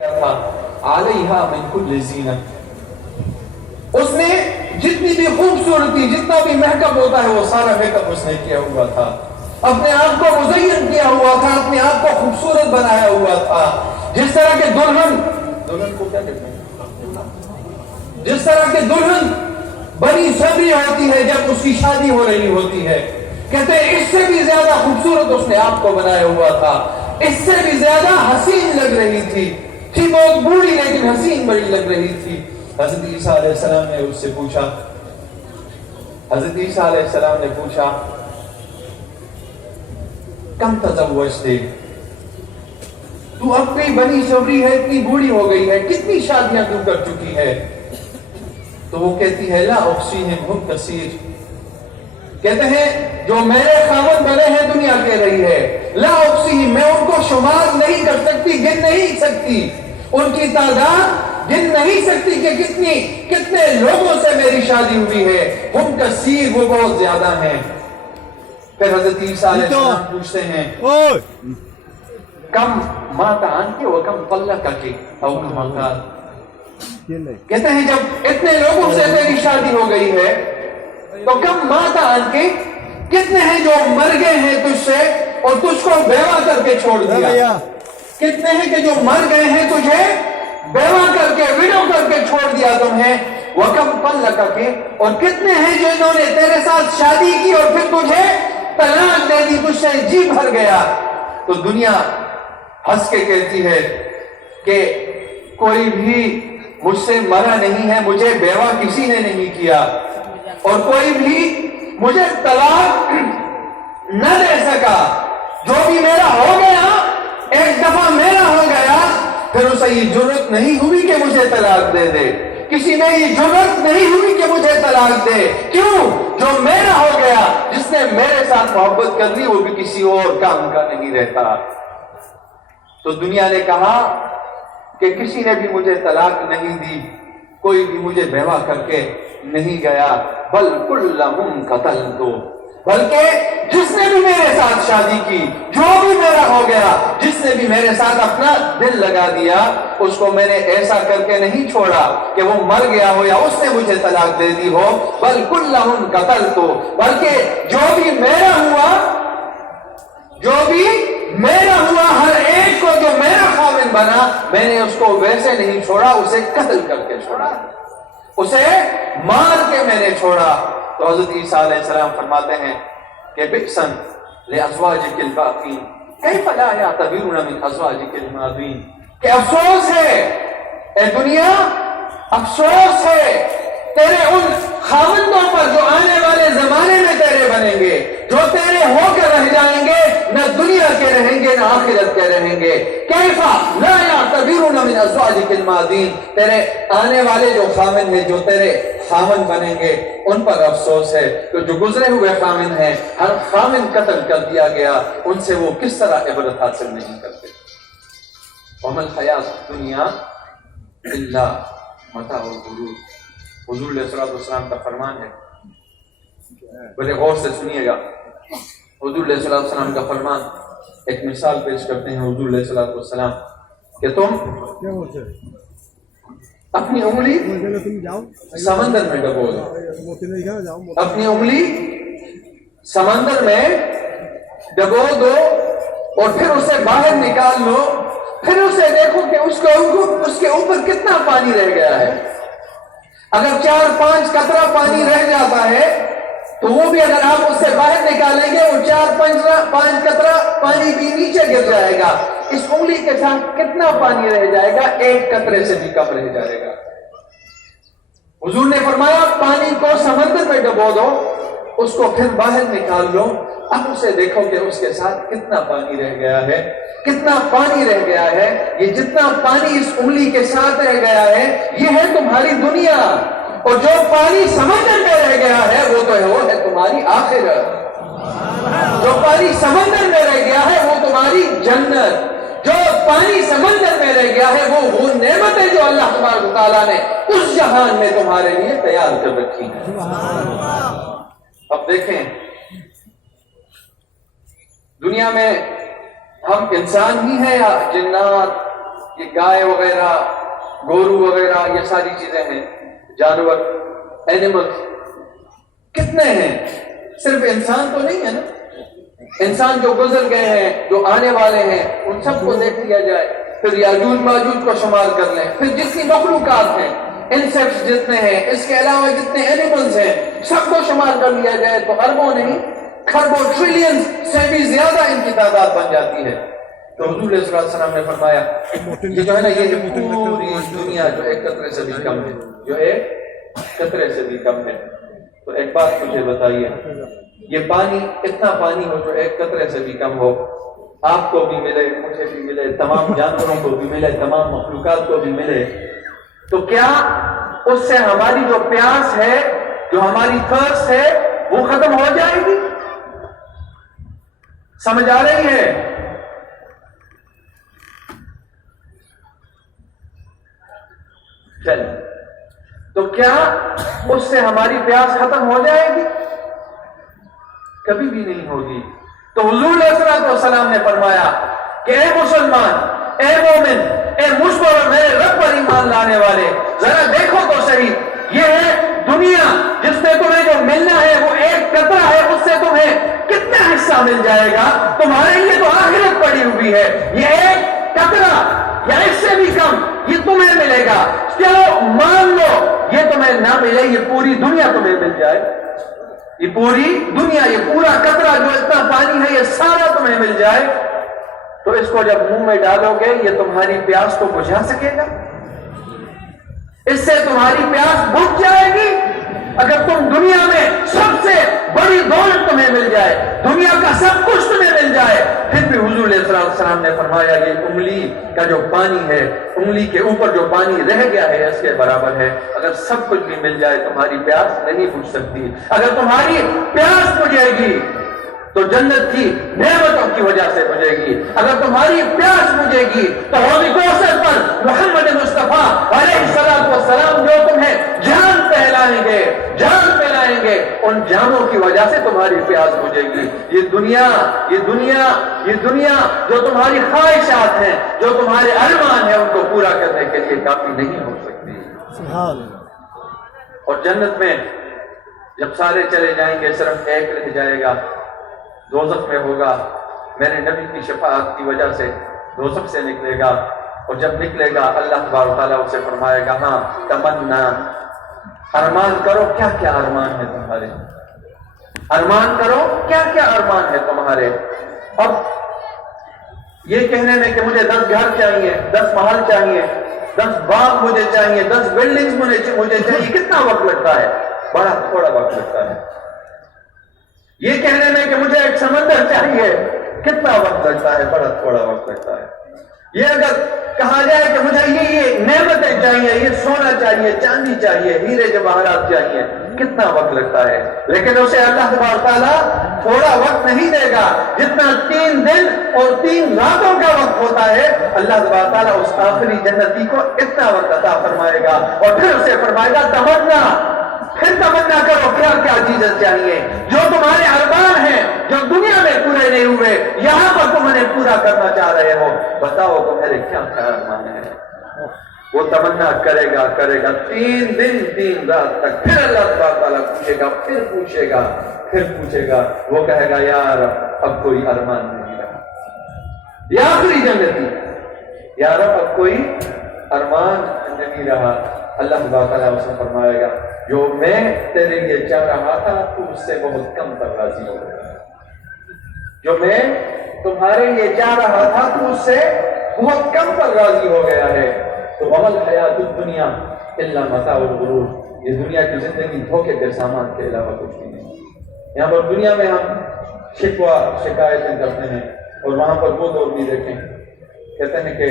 تھا علیہا من کل زینت، اس نے جتنی بھی خوبصورتی، جتنا بھی میک اپ ہوتا ہے وہ سارا میک اپ اس نے کیا ہوا تھا، اپنے آپ کو مزین کیا ہوا تھا، اپنے آپ کو خوبصورت بنایا ہوا تھا. جس طرح کے دلہن کو کیا کہتے ہیں، جس طرح کے دلہن بنی صبری ہوتی ہے جب اس کی شادی ہو رہی ہوتی ہے، کہتے ہیں اس سے بھی زیادہ خوبصورت اس نے آپ کو بنایا ہوا تھا، اس سے بھی زیادہ حسین لگ رہی تھی بہت بوڑھی لیکن حسین بڑی لگ رہی تھی. حضرت عیسیٰ علیہ السلام نے اس سے پوچھا، حضرت عیسیٰ علیہ السلام نے پوچھا کم تزوجتے، تو اپنی بنی صبری ہے، اتنی بوڑھی ہو گئی ہے، کتنی شادیاں تو کر چکی ہے؟ تو وہ کہتی ہے لا احصیہم کثیر، کہتے ہیں جو میرے خاوند بنے ہیں دنیا کہہ رہی ہے لا احصیہم، میں ان کو شمار نہیں کر سکتی، گن نہیں سکتی، ان کی تعداد گن نہیں سکتی کہ کتنے لوگوں سے میری شادی ہوئی ہے. ہم کثیر، وہ بہت زیادہ ہیں. پھر حضرت عیسیٰ علیہ السلام پوچھتے ہیں کم مات عنک و کم طلقک او کما قال، کہتے ہیں جب اتنے لوگوں سے میری شادی ہو گئی ہے تو کم مات عنک، کتنے ہیں جو مر گئے ہیں تجھ سے اور تجھ کو بیوہ کر کے چھوڑ دیا، کتنے ہیں کہ جو مر گئے ہیں تجھے بیوہ کر کے، وڈو کر کے چھوڑ دیا تمہیں، وَكَمْ طَلَّقَكَ، اور کتنے ہیں جو انہوں نے تیرے ساتھ شادی کی اور پھر تجھے طلاق دے دی، تجھ سے جی بھر گیا. تو دنیا ہنس کے کہتی ہے کہ کوئی بھی مجھ سے مرا نہیں ہے، مجھے بیوہ کسی نے نہیں کیا، اور کوئی بھی مجھے طلاق نہ دے سکا. جو بھی میرا ہو گیا، ایک دفعہ میرا ہو گیا، پھر اسے یہ جرأت نہیں ہوئی کہ مجھے طلاق دے دے، کسی میں یہ جرأت نہیں ہوئی کہ مجھے طلاق دے. کیوں؟ جو میرا ہو گیا، جس نے میرے ساتھ محبت کر لی وہ بھی کسی اور کام کا نہیں رہتا. تو دنیا نے کہا کہ کسی نے بھی مجھے طلاق نہیں دی، کوئی بھی مجھے بیوہ کر کے نہیں گیا، بل کلہم قتلت، بلکہ جس نے بھی میرے ساتھ شادی کی، جو بھی میرا ہو گیا، جس نے بھی میرے ساتھ اپنا دل لگا دیا، اس کو میں نے ایسا کر کے نہیں چھوڑا کہ وہ مر گیا ہو یا اس نے مجھے طلاق دے دی ہو. بل کلہم قتلت، بلکہ جو بھی میرا ہوا، جو بھی میرا ہوا، ہر ایک کو جو میرا خاوند بنا، میں نے اس کو ویسے نہیں چھوڑا، اسے قتل کر کے چھوڑا، اسے مار کے میں نے چھوڑا. تو حضرت عیسیٰ علیہ السلام فرماتے ہیں کہ بئسن لازواجک الباقین کیف لا یعتبرون من ازواجک الماضین، کہ افسوس ہے اے دنیا، افسوس ہے تیرے ان خاوندوں پر جو آنے والے زمانے میں تیرے بنیں گے، جو تیرے ہو کر رہ جائیں گے، نہ دنیا کے رہیں گے نہ آخرت کے رہیں گے. کیف لا یعتبرون من ازواجک الماضین، تیرے آنے والے جو خاوند ہیں، جو تیرے خاوند بنیں گے، ان پر افسوس ہے کہ جو گزرے ہوئے خاوند ہیں، ہر خاوند قتل کر دیا گیا، ان سے وہ کس طرح عبرت حاصل نہیں کرتے. وما الحیات الدنیا الا متاع الغرور، حضور علیہ السلام کا فرمان ہے، بڑے غور سے سنیے گا. حضور علیہ السلام کا فرمان، ایک مثال پیش کرتے ہیں حضور علیہ السلام کہ تم اپنی انگلی سمندر میں ڈبو دو، اپنی انگلی سمندر میں ڈبو دو اور پھر اسے باہر نکال لو، پھر اسے دیکھو کہ اس کے اوپر کتنا پانی رہ گیا ہے. اگر 4-5 قطرہ پانی رہ جاتا ہے تو وہ بھی اگر آپ اس سے باہر نکالیں گے، وہ 4-5 قطرہ پانی بھی نیچے گر جائے گا. اس انگلی کے ساتھ کتنا پانی رہ جائے گا؟ 1 قطرے سے بھی کم رہ جائے گا. حضور نے فرمایا پانی کو سمندر میں ڈبو دو، اس کو پھر باہر نکال لو، اب اسے دیکھو کہ اس کے ساتھ کتنا پانی رہ گیا ہے، کتنا پانی رہ گیا ہے. یہ جتنا پانی اس انگلی کے ساتھ رہ گیا ہے، یہ ہے تمہاری دنیا، اور جو پانی سمندر میں رہ گیا ہے وہ ہے تمہاری آخرت. جو پانی سمندر میں رہ گیا ہے وہ تمہاری جنت. جو پانی سمندر میں رہ گیا ہے وہ نعمتیں جو اللہ تبارک و تعالیٰ نے اس جہان میں تمہارے لیے تیار کر رکھی ہیں. اب دیکھیں دنیا میں ہم انسان ہی ہیں یا جنات یہ گائے وغیرہ، گورو وغیرہ، یہ ساری چیزیں ہیں، جانور، اینیملز کتنے ہیں؟ صرف انسان تو نہیں ہے نا، انسان جو گزر گئے ہیں، جو آنے والے ہیں، ان سب کو دیکھ لیا جائے، پھر یاجوج ماجوج کو شمار کر لیں، پھر جتنی مخلوقات ہیں، انسیکٹس جتنے ہیں، اس کے علاوہ جتنے اینیملز ہیں، سب کو شمار کر لیا جائے تو اربوں نہیں، کھربوں، ٹریلینز سے بھی زیادہ ان کی تعداد بن جاتی ہے۔ تو حضور صلی اللہ علیہ وسلم نے فرمایا یہ جو ہے نا، یہ پوری دنیا جو ایک قطرے سے بھی کم ہے، جو ایک قطرے سے بھی کم ہے۔ تو ایک بات مجھے بتائیے، یہ پانی، اتنا پانی ہو جو ایک قطرے سے بھی کم ہو، آپ کو بھی ملے، مجھے بھی ملے، تمام جانوروں کو بھی ملے، تمام مخلوقات کو بھی ملے، تو کیا اس سے ہماری جو پیاس ہے، جو ہماری تھرسٹ ہے، وہ ختم ہو جائے گی؟ سمجھ آ رہی ہے؟ چل، تو کیا اس سے ہماری پیاس ختم ہو جائے گی؟ کبھی بھی نہیں ہوگی۔ تو حضور علیہ السلام نے فرمایا کہ اے مسلمان، اے مومن، اے مجھ پر اور میرے رب پر ایمان لانے والے، ذرا دیکھو تو صحیح، یہ ہے دنیا، جس سے تمہیں جو ملنا ہے وہ ایک قطرہ ہے، اس سے تمہیں کتنا حصہ مل جائے گا؟ تمہارے لیے تو آخرت پڑی ہوئی ہے، یہ ایک قطرہ یا اس سے بھی کم یہ تمہیں ملے گا۔ چلو مان لو یہ تمہیں نہ ملے، یہ پوری دنیا تمہیں مل جائے، یہ پوری دنیا، یہ پورا قطرہ جو اتنا پانی ہے، یہ سارا تمہیں مل جائے، تو اس کو جب منہ میں ڈالو گے یہ تمہاری پیاس کو بجھا سکے گا؟ اس سے تمہاری پیاس بجھ جائے گی؟ اگر تم دنیا میں سب سے بڑی دولت تمہیں مل جائے، دنیا کا سب کچھ تمہیں مل جائے، پھر بھی حضور علیہ السلام نے فرمایا یہ انگلی کا جو پانی ہے، انگلی کے اوپر جو پانی رہ گیا ہے اس کے برابر ہے۔ اگر سب کچھ بھی مل جائے تمہاری پیاس نہیں بجھ سکتی۔ اگر تمہاری پیاس بجھے گی تو جنت کی نعمتوں کی وجہ سے بجھے گی، اگر تمہاری پیاس بجھے گی تو حوض کوثر پر محمد مصطفیٰ علیہ السلام جو تمہیں جان پہلائیں گے، ان جانوں کی وجہ سے تمہاری پیاس بجھے گی۔ یہ دنیا جو تمہاری خواہشات ہیں، جو تمہارے ارمان ہیں، ان کو پورا کرنے کے لیے کافی نہیں ہو سکتی۔ اور جنت میں جب سارے چلے جائیں گے، صرف ایک رہ جائے گا، دوزخ میں ہوگا، میرے نبی کی شفاعت کی وجہ سے دوزخ سے نکلے گا، اور جب نکلے گا اللہ تبارک و تعالیٰ اسے فرمائے گا ہاں تمنا، ارمان کرو، کیا کیا ارمان ہے تمہارے، ارمان کرو، کیا کیا ارمان ہے تمہارے۔ اب یہ کہنے میں کہ مجھے 10 گھر چاہیے، 10 محل چاہیے، 10 باغ مجھے چاہیے، 10 بلڈنگز مجھے چاہیے، کتنا وقت لگتا ہے؟ بڑا تھوڑا وقت لگتا ہے۔ یہ کہنے میں کہ مجھے ایک سمندر چاہیے، کتنا وقت لگتا ہے؟ بڑا تھوڑا وقت لگتا ہے۔ یہ اگر کہا جائے کہ مجھے یہ نعمتیں چاہیے، یہ سونا چاہیے، چاندی چاہیے، ہیرے جواہرات چاہیے، کتنا وقت لگتا ہے؟ لیکن اسے اللہ تبارک تعالیٰ تھوڑا وقت نہیں دے گا، جتنا 3 دن اور 3 راتوں کا وقت ہوتا ہے، اللہ تبارک تعالیٰ اس آخری جنتی کو اتنا وقت عطا فرمائے گا، اور پھر اسے فرمائے گا تمنا، پھر تمنا کرو کیا کیا چیزیں چاہیے، جو تمہارے ارمان ہیں، جو دنیا میں پورے نہیں ہوئے، یہاں پر تم انہیں پورا کرنا چاہ رہے ہو، بتاؤ تمہارے کیا کیا ارمان ہیں۔ وہ تمنا کرے گا 3 دن 3 رات تک، پھر اللہ تبارک تعالیٰ پھر پوچھے گا، وہ کہے گا یا رب اب کوئی ارمان نہیں رہا، یہ آخری جنتی، یا رب اب کوئی ارمان نہیں رہا۔ اللہ تبارک تعالیٰ اسے فرمائے گا جو میں تیرے لیے چاہ رہا تھا تو اس سے بہت کم پر راضی ہو گیا، جو میں تمہارے لیے چاہ رہا تھا تو اس سے بہت کم پر راضی ہو گیا ہے۔ تو وَمَا الْحَيَاةُ الدُّنْيَا إِلَّا مَتَاعُ الْغُرُورِ، یہ دنیا کی زندگی دھوکے کے سامان کے علاوہ کچھ بھی نہیں۔ یہاں پر دنیا میں ہم شکایتیں کرتے ہیں، اور وہاں پر وہ دور بھی دیکھیں، کہتے ہیں کہ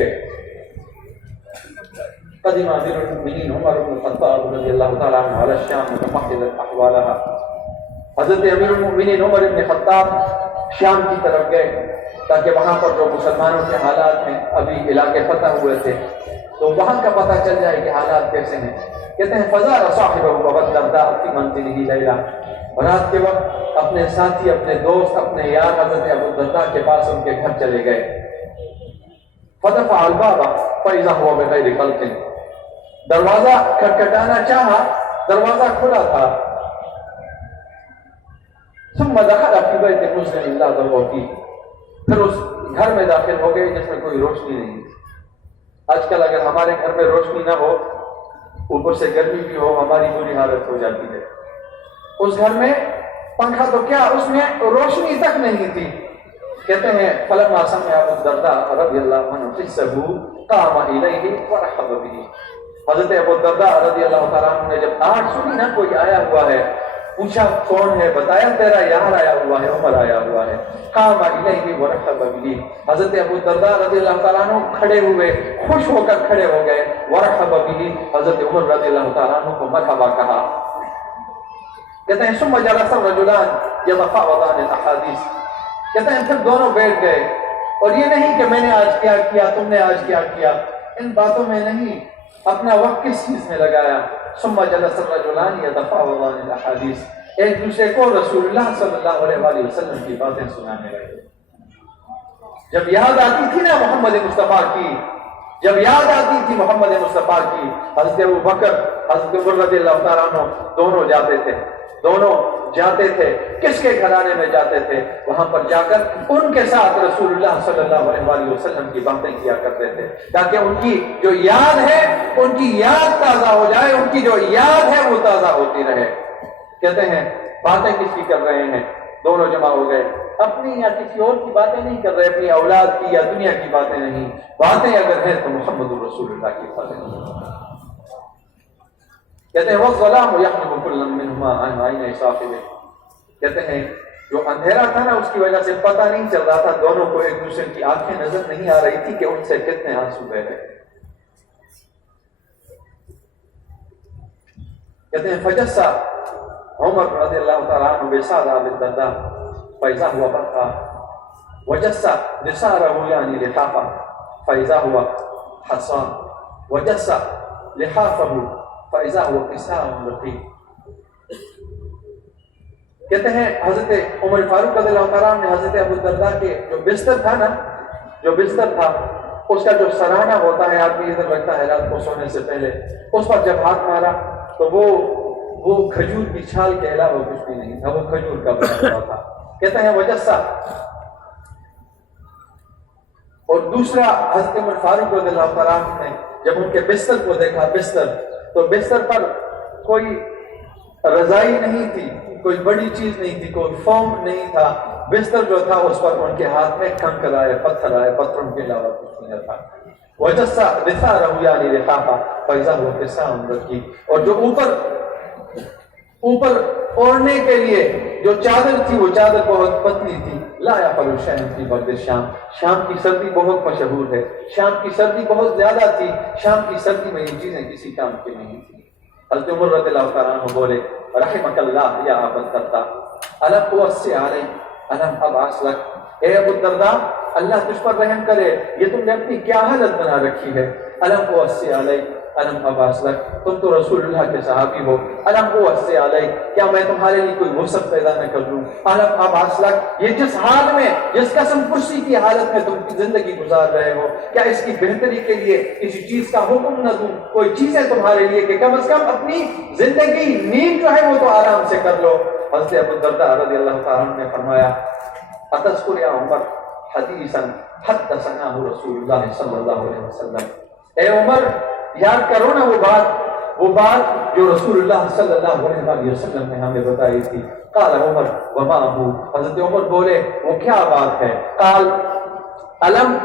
قدم امیر المؤمنین عمر بن الخطاب رضی اللہ تعالیٰ عنہ علی الشام متمحضا احوالها، حضرت امیر المؤمنین عمر بن الخطاب شام کی طرف گئے تاکہ وہاں پر جو مسلمانوں کے حالات ہیں، ابھی علاقے فتح ہوئے تھے، تو وہاں کا پتہ چل جائے کہ حالات کیسے ہیں۔ کہتے ہیں فزار صاحبہ ابو الدرداء فی منزلہ لیلا، رات کے وقت اپنے ساتھی، اپنے دوست، اپنے یار حضرت ابو الدرداء کے پاس ان کے گھر چلے گئے۔ فدفع الباب فإذا هو بغیر خلق، دروازہ کھٹکھٹانا چاہا، دروازہ کھلا تھا. ثم دخل في بيت مسلم لا ضوء فيه، پھر اس گھر میں داخل ہو گئے جس میں کوئی روشنی نہیں. آج کل اگر ہمارے گھر میں روشنی نہ ہو، اوپر سے گرمی بھی ہو، ہماری بری حالت ہو جاتی ہے. اس گھر میں پنکھا تو کیا، اس میں روشنی تک نہیں تھی. کہتے ہیں فلما سمع ابو الدرداء رضی اللہ عنہ قصه قام الیہ ورحب به. حضرت ابو الدرداء رضی اللہ تعالیٰ عنہ نے جب آج سنی نا کوئی آیا ہوا ہے، پوچھا کون ہے، بتایا تیرا یار آیا ہوا ہے، عمر آیا ہوا ہے. قام الیہ ورحب به. حضرت ابو الدرداء رضی اللہ تعالیٰ عنہ کھڑے ہوئے، خوش ہو کر کھڑے ہو گئے. ورحب به، حضرت عمر رضی اللہ تعالیٰ عنہ کو مرحبا کہا. کہتے ہیں ثم جلس الرجلان يتفاوضان الاحاديث. کہتے ہیں پھر دونوں بیٹھ گئے، اور یہ نہیں کہ میں نے آج کیا کیا، تم نے آج کیا کیا، ان باتوں میں نہیں، اپنا وقت کس چیز میں لگایا. ثم جلس الرجلان يتفاوضان الاحاديث، ایک دوسرے کو رسول اللہ صلی اللہ علیہ وآلہ وسلم کی باتیں سنانے لگے. جب یاد آتی تھی نا محمد مصطفیٰ کی، جب یاد آتی تھی محمد مصطفیٰ کی، حضرت ابو بکر حضرت عمر رضی اللہ تعالیٰ عنہ دونوں جاتے تھے. کس کے گھرانے میں جاتے تھے؟ وہاں پر جا کر ان کے ساتھ رسول اللہ صلی اللہ علیہ وآلہ وسلم کی باتیں کیا کرتے تھے، تاکہ ان کی جو یاد ہے ان کی یاد تازہ ہو جائے، ان کی جو یاد ہے وہ تازہ ہوتی رہے. کہتے ہیں باتیں کس کی کر رہے ہیں؟ دونوں جمع ہو گئے، اپنی یا کسی اور کی باتیں نہیں کر رہے، اپنی اولاد کی یا دنیا کی باتیں نہیں. باتیں اگر ہیں تو محمد رسول اللہ کی باتیں. کہتے ہیں والظلام يحجب كل منهما عن عين صاحبه. کہتے ہیں جو اندھیرا تھا نا اس کی وجہ سے پتہ نہیں چل رہا تھا، دونوں کو ایک دوسرے کی آنکھیں نظر نہیں آ رہی تھی کہ ان سے کتنے آنسو بہ رہے. کہتے ہیں فجس عمر رضی اللہ تعالیٰ عنہ بسعد ابی الدرداء فإذا هو بكى وجس نساره يعني لحافه فإذا هو حصان وجس لحافه فإذا هو قسام رقيق. کہتے ہیں حضرت عمر فاروق رضی اللہ تعالیٰ نے حضرت ابو الدرداء کے جو بستر تھا نا، جو بستر تھا اس کا جو سرانہ ہوتا ہے آدمی ادھر رکھتا ہے رات کو سونے سے پہلے، اس پر جب ہاتھ مارا تو وہ کھجور کی چھال کے علاوہ کچھ بھی نہیں تھا، وہ کھجور کا بنا ہوا تھا. کہتے ہیں وجسہ. اور دوسرا حضرت عمر فاروق رضی اللہ تعالیٰ نے جب ان کے بستر کو دیکھا، تو بستر پر کوئی رضائی نہیں تھی، کوئی بڑی چیز نہیں تھی، کوئی فوم نہیں تھا. بستر جو تھا اس پر ان کے ہاتھ میں کنکر آئے، پتھر آئے، پتھروں کے علاوہ کچھ نہیں تھا. وجسہ بثارہ یعنی لحافہ فإذا هو قسام رقیق. اور جو اوپر اوڑھنے کے لیے جو چادر تھی وہ چادر بہت پتلی تھی. لا يقل شيء في برد الشام. شام کی سردی بہت مشہور ہے، شام کی سردی بہت زیادہ تھی، شام کی سردی میں یہ چیزیں کسی کام کی نہیں تھی. حضرت عمر رضی اللہ تعالیٰ عنہ بولے رحمک اللہ یا ابا الدرداء الم اوصی علیک الم ابعث لک. اے ابو الدرداء اللہ تجھ پر رحم کرے، یہ تم نے اپنی کیا حالت بنا رکھی ہے. الم اوصی علیک الم ابعث لک، تم تو رسول اللہ کے صحابی ہو. الم اوصی علیک، کیا میں تمہارے لیے کوئی وسعت پیدا نہ کر دوں. الم ابعث لک، یہ جس حال میں، جس قسم کرسی کی حالت میں تم زندگی گزار رہے ہو، کیا اس کی بہتری کے لیے کسی چیز کا حکم نہ دوں، کوئی چیزیں تمہارے لیے کہ کم از کم اپنی زندگی نیند جو ہے وہ تو آرام سے کر لو. حضرت ابو الدرداء رضی اللہ تعالیٰ عنہ نے فرمایا اتذکر یا عمر حدیثا حدثنا رسول اللہ صلی اللہ علیہ وسلم. اے عمر یاد کرو نا وہ بات جو رسول اللہ صلی اللہ علیہ وسلم نے ہمیں بتائی تھی. قال عمر وما هو، حضرت عمر بولے وہ کیا بات ہے. قال الم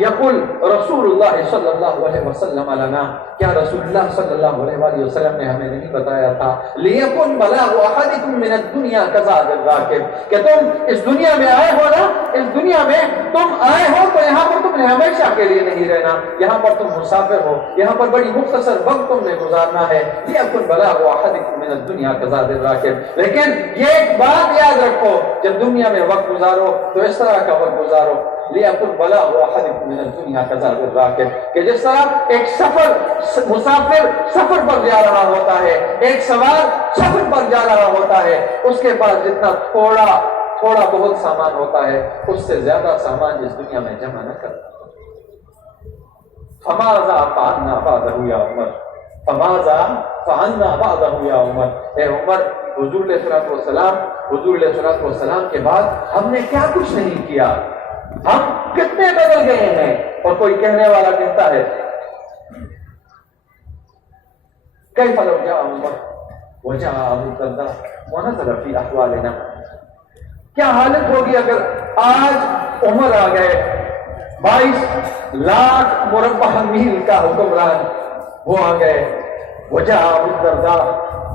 یقول رسول اللہ صلی اللہ علیہ وسلم لنا، کیا رسول اللہ صلی اللہ علیہ وآلہ وسلم نے ہمیں نہیں بتایا تھا لیکن بلاغ احدکم من الدنیا کزاد الراکب، کہ تم اس دنیا میں آئے ہو نا، اس دنیا میں تم آئے ہو تو یہاں پر تم نے ہمیشہ کے لیے نہیں رہنا، یہاں پر تم مسافر ہو، یہاں پر بڑی مختصر وقت تم نے گزارنا ہے. لیکن بلاغ احدکم من الدنیا کزاد الراکب، لیکن یہ ایک بات یاد رکھو جب دنیا میں وقت گزارو تو اس طرح کا وقت گزارو. لیکن بلاغ احدکم من الدنیا کزاد الراکب، کہ جس طرح ایک مسافر سفر پر جا رہا ہوتا ہے، ایک سوار سفر پر جا رہا ہوتا ہے، اس کے پاس جتنا تھوڑا بہت سامان ہوتا ہے اس سے زیادہ سامان اس دنیا میں جمع نہ کرتا. فماذا فعلنا بعده یا عمر، فماذا فعلنا بعده یا عمر، اے عمر حضور علیہ السلام کے بعد ہم نے کیا کچھ نہیں کیا، ہم کتنے بدل گئے ہیں۔ اور کوئی کہنے والا کہتا ہے کیف لو جاء عمر وجاء ابو الدرداء ونظر فی احوالنا، کیا حالت ہوگی اگر آج عمر آ گئے، 22 لاکھ مربع میل کا حکمران وہ آ گئے، وجاء ابو الدرداء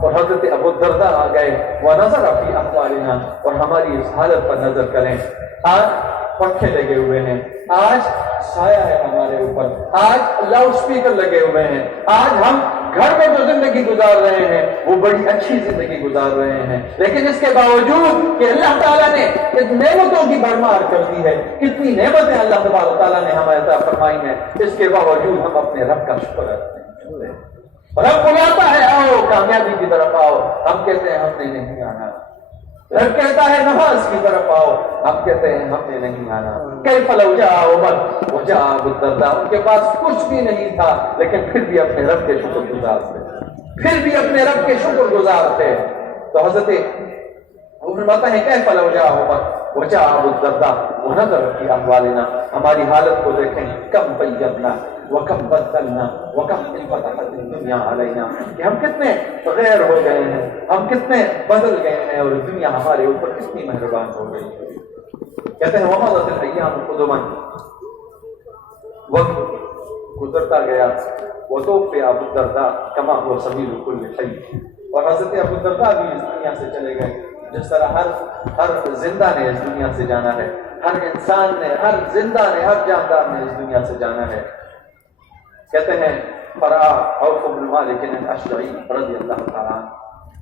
اور حضرت ابو الدرداء آ گئے، ونظر فی احوالنا اور ہماری اس حالت پر نظر کریں، آج پنکھے لگے ہوئے ہیں، آج سایہ ہے ہمارے اوپر، آج لاؤڈ اسپیکر لگے ہوئے ہیں، آج ہم گھر میں جو زندگی گزار رہے ہیں وہ بڑی اچھی زندگی گزار رہے ہیں، لیکن اس کے باوجود کہ اللہ تعالیٰ نے اس نعمتوں کی بھرمار کر دی ہے، کتنی نعمتیں اللہ تبارک تعالیٰ نے ہمیں عطا فرمائی ہیں، اس کے باوجود ہم اپنے رب کا شکر کرتے ہیں۔ رب بلاتا ہے آؤ کامیابی کی طرف آؤ، ہم کہتے ہیں ہم نے نہیں آنا۔ رب کہتا ہے نماز کی طرف آؤ، ہم کہتے ہیں ہم نے نہیں آنا۔ کیف لو جاء عمر وجاء ابو الدرداء، ان کے پاس کچھ بھی نہیں تھا لیکن پھر بھی اپنے رب کے شکر گزار تھے، تو حضرت وہ فرماتا ہے کیف لو جاء عمر وجاء ابو الدرداء ونظر فی احوالنا، ہماری حالت کو دیکھیں، کم بینا وکم بدلنا وکم انفتحت الدنیا علینا، کہ ہم کتنے غیر ہو گئے ہیں، ہم کتنے بدل گئے ہیں اور دنیا ہمارے اوپر کتنی مہربان ہو گئی ہے۔ کہتے ہیں ومضت الایام قدما، وقت گزرتا گیا، وتوفی ابو الدرداء کما هو سبیل کل حی، اور حضرت ابو الدرداء بھی اس دنیا سے چلے گئے جس طرح ہر زندہ نے اس دنیا سے جانا ہے، ہر انسان نے، ہر زندہ نے، ہر جاندار نے اس دنیا سے جانا ہے۔ کہتے ہیں فرآ عوف بن مالک الاشجعی رضی اللہ تعالیٰ عنہ،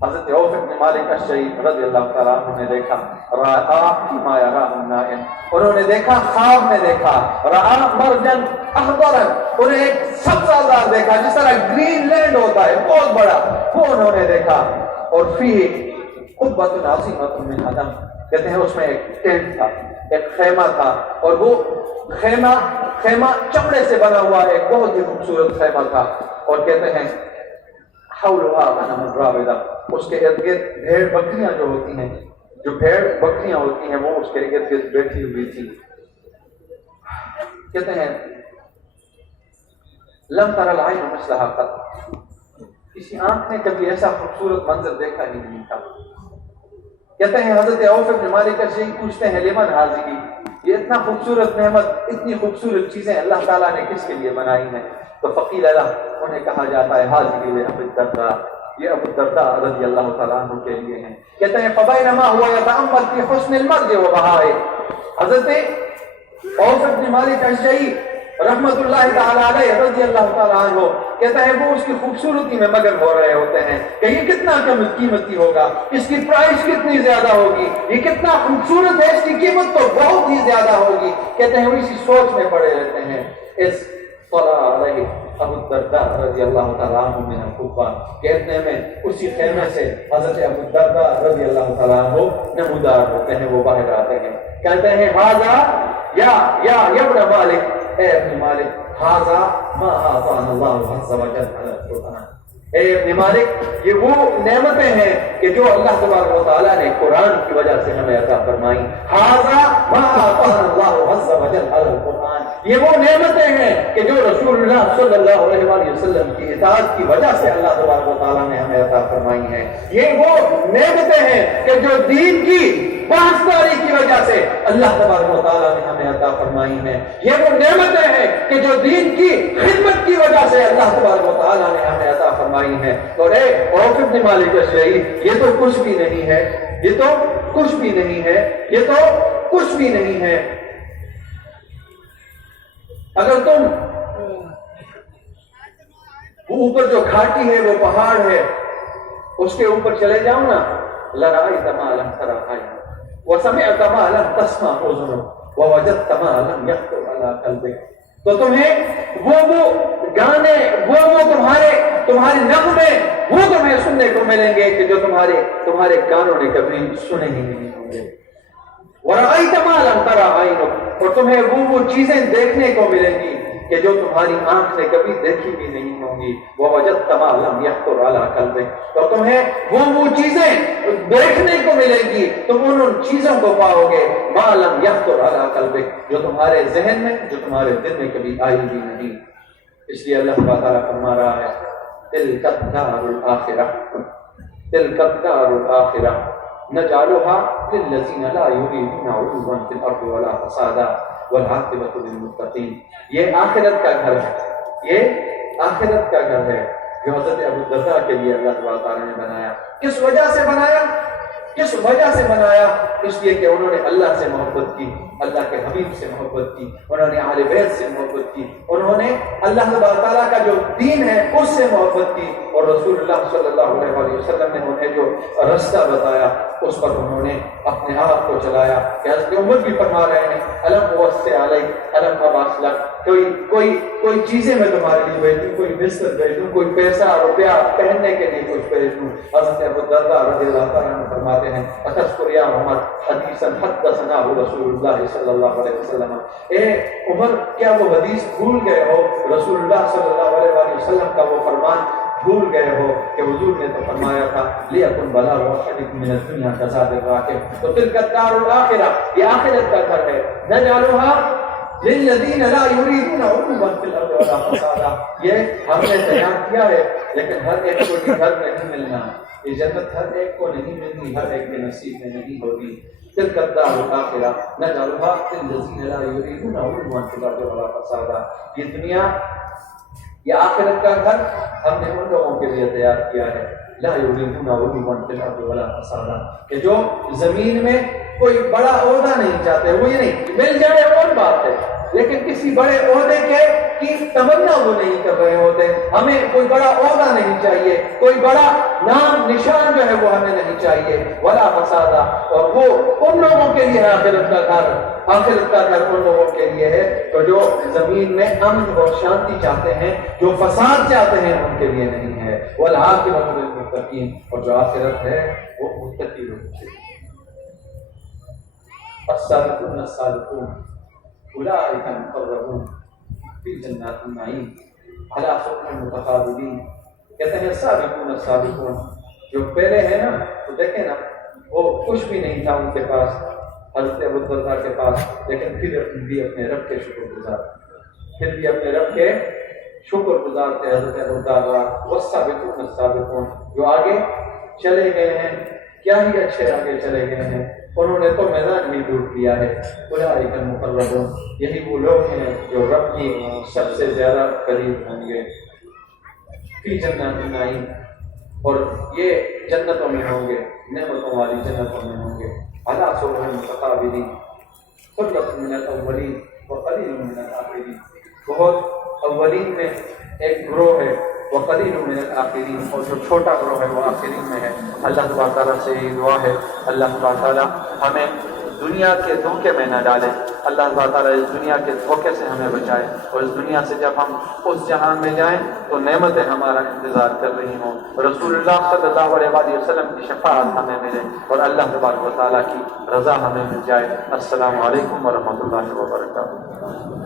حضرت عوف بن مالک اشجعی رضی اللہ تعالیٰ عنہ نے دیکھا، رآ فیما یرا النائم، انہوں نے دیکھا، خواب میں دیکھا، رآ مرجن اخضرا، انہیں ایک سبزہ زار دیکھا جس طرح گرین لینڈ ہوتا ہے بہت بڑا، وہ انہوں نے دیکھا، اور فیہ قبۃ عظیمۃ من عدم، کہتے ہیں اس میں ایک ٹینٹ تھا، ایک خیمہ تھا، اور وہ خیمہ چمڑے سے بنا ہوا ایک بہت ہی خوبصورت خیمہ تھا، اور کہتے ہیں حولھا غنم راودہ، اس کے ارد گرد بھیڑ بکریاں جو ہوتی ہیں، جو بھیڑ بکریاں ہوتی ہیں وہ اس کے ارد گرد بیٹھی ہوئی تھی۔ کہتے ہیں لم تر العین مثلھا قط، کسی آنکھ نے کبھی ایسا خوبصورت منظر دیکھا ہی نہیں تھا۔ کہتے ہیں حضرت عوف بن مالک اشجعی پوچھتے ہیں لمن ھذہ، یہ اتنا خوبصورت نعمت، اتنی خوبصورت چیزیں اللہ تعالیٰ نے کس کے لیے بنائی ہیں؟ تو فقیل لہ، انہیں کہا جاتا ہے ھذہ لابی الدرداء، یہ ابو الدرداء رضی اللہ تعالیٰ عنہ کے لیے ہیں۔ کہتے ہیں فبینما ہوا یتأمل فی حسن المرء وبہائہ، حضرت عوف بن مالک اشجعی رحمت اللہ تعالیٰ علیہ رضی اللہ تعالیٰ عنہ، کہتا ہے وہ اس کی خوبصورتی میں مگن ہو رہے ہوتے ہیں کہ یہ کتنا قیمتی ہوگا، اس کی پرائس کتنی زیادہ ہوگی، یہ کتنا خوبصورت ہے، اس کی قیمت تو بہت ہی زیادہ ہوگی۔ کہتے ہیں وہ اسی سوچ میں پڑے رہتے ہیں۔ اس طلع علیہ ابو الدرداء رضی اللہ تعالیٰ عنہ من القبہ، کہتے میں اسی خیمے سے حضرت ابو الدرداء رضی اللہ تعالیٰ عنہ نمودار ہوتے ہیں، وہ باہر آتے ہیں، کہتے ہیں ھذا یا ابن مالک، اے ابن مالک، ھذا ما اعطانا اللہ عز وجل علی القرآن، اے ابن مالک یہ وہ نعمتیں ہیں کہ جو اللہ تبارک و تعالیٰ نے قرآن کی وجہ سے ہمیں عطا فرمائی۔ ھذا ما اعطانا اللہ عز وجل علی القرآن، یہ وہ نعمتیں ہیں کہ جو رسول اللہ صلی اللہ علیہ وآلہ وسلم کی اطاعت کی وجہ سے اللہ تبارک و تعالیٰ نے ہمیں عطا فرمائی ہیں۔ یہ وہ نعمتیں ہیں کہ جو دین کی پاسداری کی وجہ سے اللہ تبارک و تعالیٰ نے ہمیں عطا فرمائی ہیں۔ یہ وہ نعمتیں ہیں کہ جو دین کی خدمت کی وجہ سے اللہ تبارک و تعالیٰ نے ہمیں عطا فرمائی ہیں۔ اور اے عوف بن مالک اشجعی، یہ تو کچھ بھی نہیں ہے، یہ تو کچھ بھی نہیں ہے، یہ تو کچھ بھی نہیں ہے۔ اگر تم وہ اوپر جو گھاٹی ہے، وہ پہاڑ ہے، اس کے اوپر چلے جاؤ نا، لرأیت ما لم تر عین وسمعت ما لم تسمع اذن ووجدت ما لم یخطر علی قلبک، تو تمہیں وہ گانے، وہ تمہارے نغمے وہ تمہیں سننے کو ملیں گے کہ جو تمہارے کانوں نے کبھی سنے ہی نہیں ہوں گے۔ وَرَأَيْتَ مَا لَمْ تَرَ عَيْنُكَ، اور تمہیں وہ چیزیں دیکھنے کو ملیں گی کہ جو تمہاری آنکھ نے کبھی دیکھی بھی نہیں ہوں گی، وَوَجَدْتَ مَا لَمْ يَخْطُرْ عَلَىٰ قَلْبِكَ، تو تمہیں وہ چیزیں دیکھنے کو ملیں گی، تم ان چیزوں کو پاؤ گے مَا لَمْ يَخْطُرْ عَلَىٰ قَلْبِكَ، جو تمہارے ذہن میں، جو تمہارے دل میں کبھی آئی بھی نہیں۔ اس لیے اللہ تعالیٰ فرما رہا ہے تِلْكَ الدَّارُ الْآخِرَةُ تِلْكَ الدَّارُ الْآخِرَةُ نَجْعَلُهَا لِلَّذِينَ لَا يُرِيدُونَ عُلُوًّا فِي الْأَرْضِ وَلَا فَسَادًا وَالْعَاقِبَةُ لِلْمُتَّقِينَ۔ یہ آخرت کا گھر ہے، یہ آخرت کا گھر ہے جو حضرت ابوالدرداء کے لیے اللہ تعالیٰ نے بنایا۔ کس وجہ سے بنایا؟ کس وجہ سے بنایا؟ اس لیے کہ انہوں نے اللہ سے محبت کی، اللہ کے حبیب سے محبت کی، انہوں نے اہل بیت سے محبت کی، انہوں نے اللہ تعالیٰ کا جو دین ہے اس سے محبت کی، اور رسول اللہ صلی اللہ علیہ وسلم نے انہیں جو رستہ بتایا اس پر انہوں نے اپنے آپ کو چلایا۔ کہ حضرت عمر بھی فرما رہے ہیں الم اوصی علیہ الم ابعث لک، کوئی چیزیں میں تمہارے لیے بھیج دوں، کوئی بستر بھیج دوں، کوئی پیسہ روپیہ پہننے کے لیے کچھ بھیج دوں۔ حضرت ابوالدرداء رضی اللہ تعالیٰ عنہ فرماتے ہیں اتذکر یا عمر حدیثا حدثناه رسول اللہ صلی اللہ علیہ وسلم، اے عمر کیا وہ حدیث بھول گئے ہو، رسول اللہ صلی اللہ علیہ وسلم کا وہ فرمان بھول گئے ہو کہ حضور نے تو فرمایا تھا لیکن بلاغ احدکم من الدنیا کزاد الراکب۔ تو تلک الدار الاخرہ، یہ آخرت کا گھر ہے، نجعلها للذین لا یریدون علوا فی الارض ولا فسادا، یہ ہم نے تیار کیا ہے لیکن ہر ایک کو یہ گھر نہیں ملنا، یہ جنت ہر ایک کو نہیں ملنی، ہر ایک کے نصیب میں نہیں ہوگی۔ تلک الدار الاخرہ نجعلها للذین لا یریدون علوا فی الارض ولا فسادا، یہ دنیا، یہ آخرت کا گھر ہم نے ان لوگوں کے لیے تیار کیا ہے لا یریدون علوا فی الارض ولا فسادا، کہ جو زمین میں کوئی بڑا عہدہ نہیں چاہتے، وہ یہ نہیں مل جائے اور بات ہے، لیکن کسی بڑے عہدے کی تمنا وہ نہیں کر رہے ہوتے، ہمیں کوئی بڑا عہدہ نہیں چاہیے، کوئی بڑا نام نشان جو ہے وہ ہمیں نہیں چاہیے، ولا فسادا، اور وہ ان لوگوں کے لیے آخرت کا گھر، آخرت کا گھر ان لوگوں کے لیے ہے تو جو زمین میں امن اور شانتی چاہتے ہیں، جو فساد چاہتے ہیں ان کے لیے نہیں ہے، والعاقبۃ للمتقین، اور جو آخرت ہے وہ متقی لوگوں کے لیے۔ السابقون السابقون اولئک المقربون فی جنات النعیم علی سرر متقابلین۔ کہتے ہیں سابقون السابقون، جو پہلے ہیں نا، تو دیکھیں نا وہ کچھ بھی نہیں تھا ان کے پاس، حضرت ابوالدرداء کے پاس، لیکن پھر بھی اپنے رب کے شکر گزار، پھر بھی اپنے رب کے شکر گزار تھے حضرت ابوالدرداء۔ والسابقون السابقون، جو آگے چلے گئے ہیں، کیا ہی اچھے آگے چلے گئے ہیں، انہوں نے تو میدان بھی لوٹ لیا ہے۔ اولئک المقربون، یہی وہ لوگ ہیں جو رب کی سب سے زیادہ قریب ہوں گے، فی جنات النعیم، اور یہ جنتوں میں ہوں گے، نعمتوں والی جنتوں میں ہوں گے، علی سرر متقابلین، ثلۃ من الاولین وقلیل من الآخرین، بہت اولین میں ایک گروہ ہے، وقلیل من الآخرین، اور جو چھوٹا گروہ ہے وہ آخرین میں ہے۔ اللہ تبارک تعالیٰ سے یہ دعا ہے اللہ تبارک تعالیٰ ہمیں دنیا کے دھوکے میں نہ ڈالے، اللہ تبارک تعالیٰ اس دنیا کے دھوکے سے ہمیں بچائے، اور اس دنیا سے جب ہم اس جہان میں جائیں تو نعمتیں ہمارا انتظار کر رہی ہوں، رسول اللہ صلی اللہ علیہ وسلم کی شفاعت ہمیں ملے، اور اللہ تبارک تعالیٰ کی رضا ہمیں مل جائے۔ السلام علیکم ورحمۃ اللہ وبرکاتہ۔